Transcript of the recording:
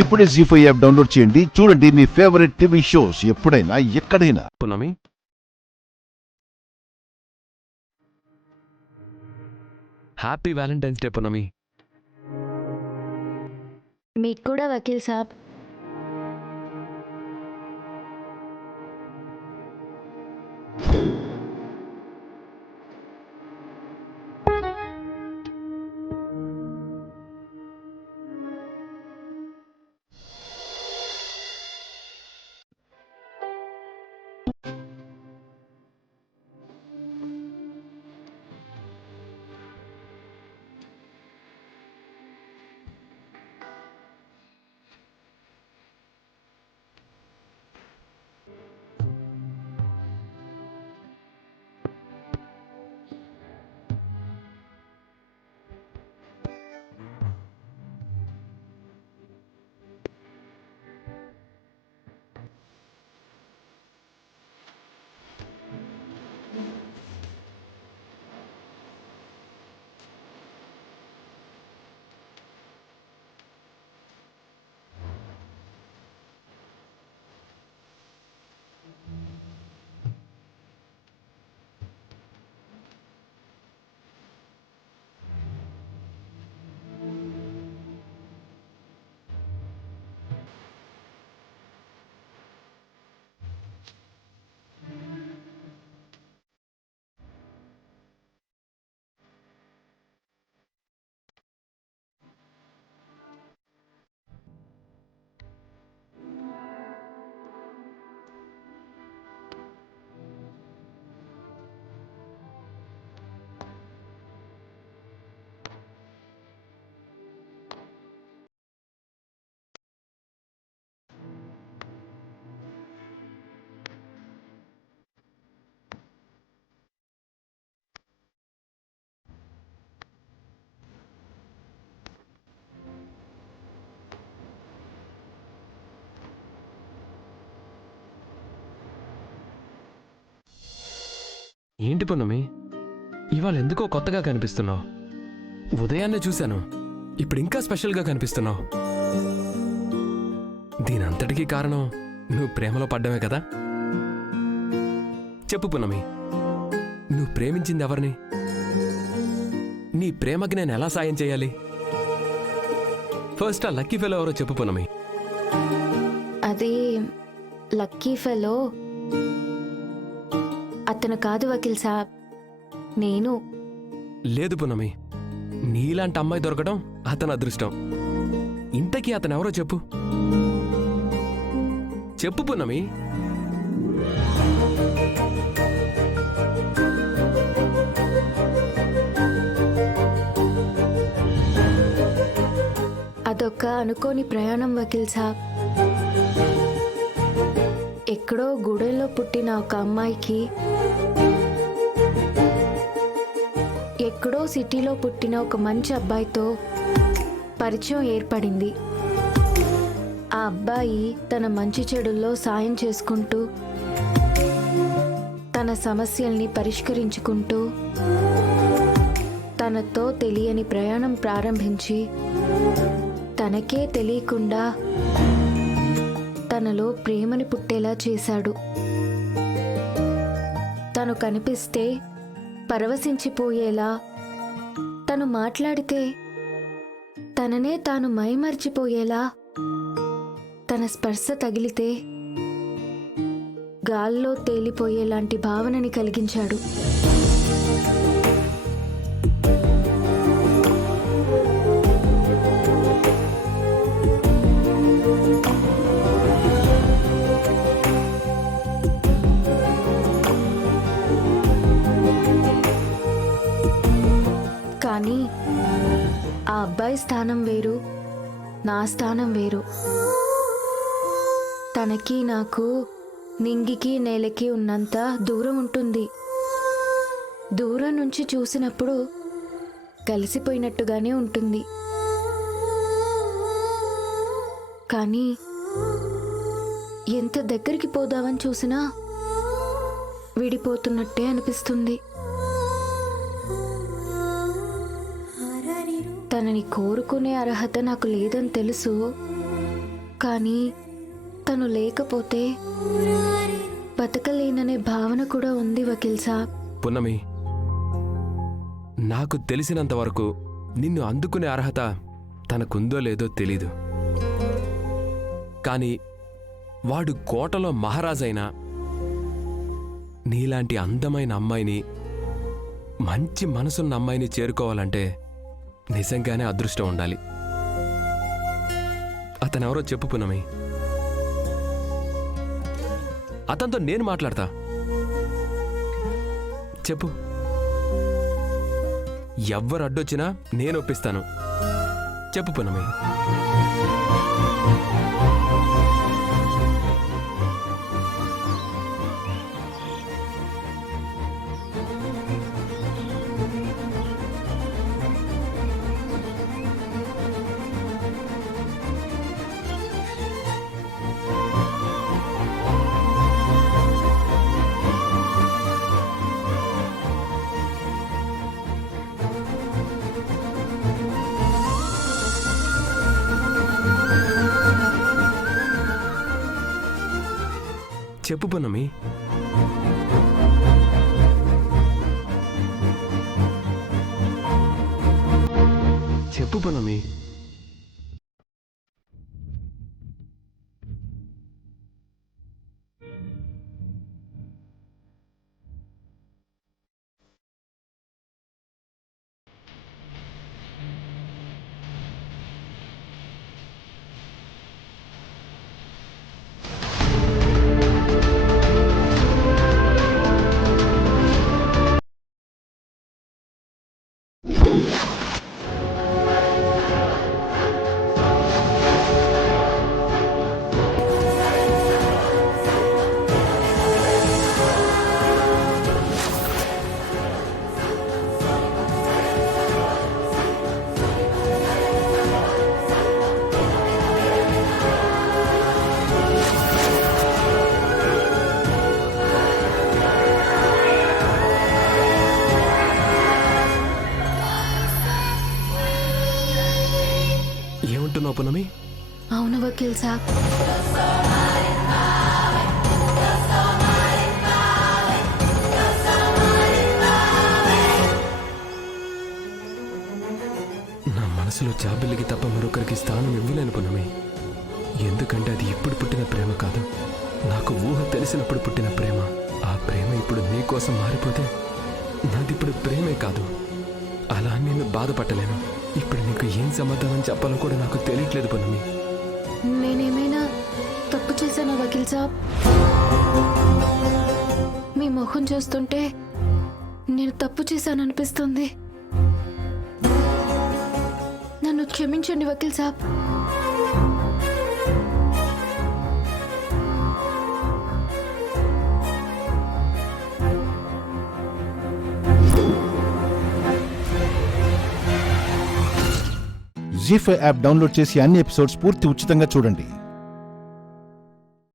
ఇప్పుడే జీ5 app download చేయండి. చూడండి మీ ఫేవరెట్ టీవీ షోస్ ఎప్పుడైనా ఎక్కడైనా. పునమి, హ్యాపీ వ్యాలంటైన్స్ డే పునమి. మీకు కూడా వకీల్ సాబ్. ఏంటి పునమి, ఇవాళ ఎందుకో కొత్తగా కనిపిస్తున్నావు? ఉదయాన్నే చూశాను, ఇప్పుడు ఇంకా స్పెషల్గా కనిపిస్తున్నావు. దీనంతటికీ కారణం నువ్వు ప్రేమలో పడ్డమే కదా? చెప్పు పునమి, నువ్వు ప్రేమించింది ఎవరిని? నీ ప్రేమకి నేను ఎలా సాయం చేయాలి? ఫస్ట్ ఆ లక్కీ ఫెలో ఎవరో చెప్పు పునమి. అది లక్కీ ఫెలో అతను కాదు వకీల్ సాబ్, నేను. లేదు పునమి, నీలాంటి అమ్మాయి దొరకడం అతని అదృష్టం. ఇంతకీ అతను ఎవరో చెప్పు. చెప్పు పునమి. అదొక అనుకోని ప్రయాణం వకీల్ సాబ్. ఎక్కడో గూడెల్లో పుట్టిన ఒక అమ్మాయికి ఎక్కడో సిటీలో పుట్టిన ఒక మంచి అబ్బాయితో పరిచయం ఏర్పడింది. ఆ అబ్బాయి తన మంచి చెడుల్లో సాయం చేసుకుంటూ, తన సమస్యల్ని పరిష్కరించుకుంటూ, తనతో తెలియని ప్రయాణం ప్రారంభించి తనకే తెలియకుండా తనలో ప్రేమని పుట్టేలా చేశాడు. తను కనిపిస్తే పరవశించిపోయేలా, తను మాట్లాడితే తననే తాను మైమర్చిపోయేలా, తన స్పర్శ తగిలితే గాల్లో తేలిపోయేలాంటి భావనని కలిగించాడు. కానీ ఆ అబ్బాయి స్థానం వేరు, నా స్థానం వేరు. తనకి నాకు నింగికి నేలకి ఉన్నంత దూరం ఉంటుంది. దూరం నుంచి చూసినప్పుడు కలిసిపోయినట్టుగానే ఉంటుంది. కానీ ఎంత దగ్గరికి పోదామని చూసినా విడిపోతున్నట్టే అనిపిస్తుంది. తనని కోరుకునే అర్హత నాకు లేదని తెలుసు, కానీ తను లేకపోతే బతకలేననే భావన కూడా ఉంది వకీల్ సాబ్. పున్నమి, నాకు తెలిసినంత వరకు నిన్ను అందుకునే అర్హత తనకుందో లేదో తెలీదు. కానీ వాడు కోటలో మహారాజైనా నీలాంటి అందమైన అమ్మాయిని, మంచి మనసున్న అమ్మాయిని చేరుకోవాలంటే నిజంగానే అదృష్టం ఉండాలి. అతనెవరో చెప్పు పున్నమి. అతనితో నేను మాట్లాడతా. చెప్పు. ఎవ్వరు అడ్డొచ్చినా నేను ఒప్పిస్తాను. చెప్పు పున్నమి. చెప్పు పున్నమి. చెప్పు పున్నమి. ఏమంటున్నావు పున్నమి? అవును వకీల్ సాబ్. నా మనసులో జాబిల్లికి తప్ప మరొకరికి స్థానం ఇవ్వలేను పున్నమి. ఎందుకంటే అది ఇప్పుడు పుట్టిన ప్రేమ కాదు, నాకు ఊహ తెలిసినప్పుడు పుట్టిన ప్రేమ. ఆ ప్రేమ ఇప్పుడు నీకోసం మారిపోతే నాదిప్పుడు ప్రేమే కాదు. అలా నేను బాధపట్టలేను. ఇప్పుడు నీకు ఏం సమాధానం చెప్పాలో కూడా నాకు తెలియట్లేదు పున్నమి. నేనేమైనా తప్పు చేశానా వకీల్ సాబ్? మీ ముఖం చూస్తుంటే నేను తప్పు చేశాననిపిస్తుంది. నన్ను క్షమించండి వకీల్ సాబ్. జీ5 యాప్ డౌన్లోడ్ చేసి అన్ని ఎపిసోడ్స్ పూర్తి ఉచితంగా చూడండి.